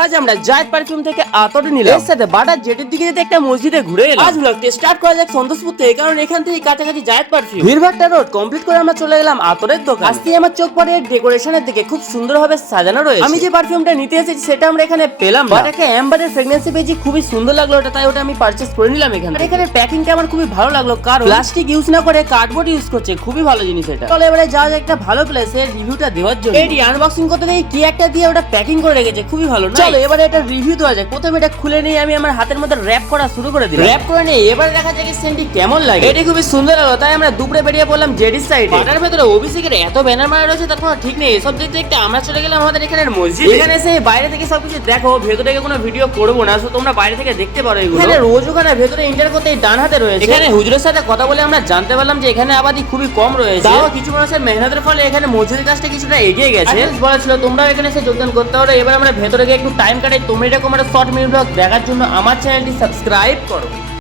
আজ আমরা জায়েদ পারফিউম থেকে আতর নিলাম, এর সাথে বাটার জেটের দিকে যেতে একটা মসজিদে ঘুরে এলাম। আজ ব্লগটি স্টার্ট করা যাক সন্তোষপুর থেকে, কারণ এখান থেকে কাছাকাছি জায়েদ পারফিউম। ভিড়ভাট্টা রোড কমপ্লিট করে আমরা চলে গেলাম আতরের দোকান। আজকে আমার চোখ পড়ে ডেকোরেশনের দিকে, খুব সুন্দরভাবে সাজানো রয়েছে। আমি যে পারফিউমটা নিতে এসেছি সেটা আমরা এখানে পেলাম না, বাট একটা অ্যাম্বারের ফ্রেগনেন্সি পেয়েছি, খুবই সুন্দর লাগলো ওটা, তাই ওটা আমি পারচেজ করে নিলাম এখানে। আর এখানে প্যাকিংটা আমার খুবই ভালো লাগলো, কারণ প্লাস্টিক ইউজ না করে কার্ডবোর্ড ইউজ করছে, খুবই ভালো জিনিস এটা। চলো এবারে যাওয়া যাক একটা ভালো প্লেসের রিভিউটা দেওয়ার জন্য। এটি আনবক্সিং করতে গিয়ে কি একটা দিয়ে ওটা প্যাকিং করে রেখেছে, খুবই ভালো। চলো এবারে এটা রিভিউ দেওয়া যাক। প্রথমে এটা খুলে নিয়ে আমি আমার হাতের মধ্যে র‍্যাপ করা শুরু করে দিলাম। র‍্যাপ করে নিয়ে এবারে দেখা যাক সেন্টটি কেমন লাগে। এটি খুবই সুন্দর লাগলো, তাই আমরা দুপুরে বেরিয়ে পড়লাম জেডির সাইডে। বাটার ভেতরে অভিষেকের এত ব্যানার মারা রয়েছে তার কোনো ঠিক নেই। এসব দেখতে দেখতে আমরা চলে গেলাম আমাদের এখানের মসজিদ। এখানে এসে বাইরে থেকে সবকিছু দেখো, ভেতরে কোনো ভিডিও করবো না, তো তোমরা বাইরে থেকে দেখতে পারো এগুলো। এখানে রোজখানা ভেতরে এন্টার করতে ডান হাতে রয়েছে। এখানে হুজুরের সাথে কথা বলে আমরা জানতে পারলাম যে এখানে আবাদি খুবই কম রয়েছে, তাও কিছু মানুষের মেহনতের ফলে এখানে মসজিদের কাজটা কিছুটা এগিয়ে গেছে। বলা ছিল তোমরাও এখানে এসে যোগদান করতে পারো। এবার আমরা ভেতরে গিয়ে একটু টাইম কাটাই। তোমরা এরকম একটা শর্ট মিনি ব্লগ দেখার জন্য আমার চ্যানেলটি সাবস্ক্রাইব করো।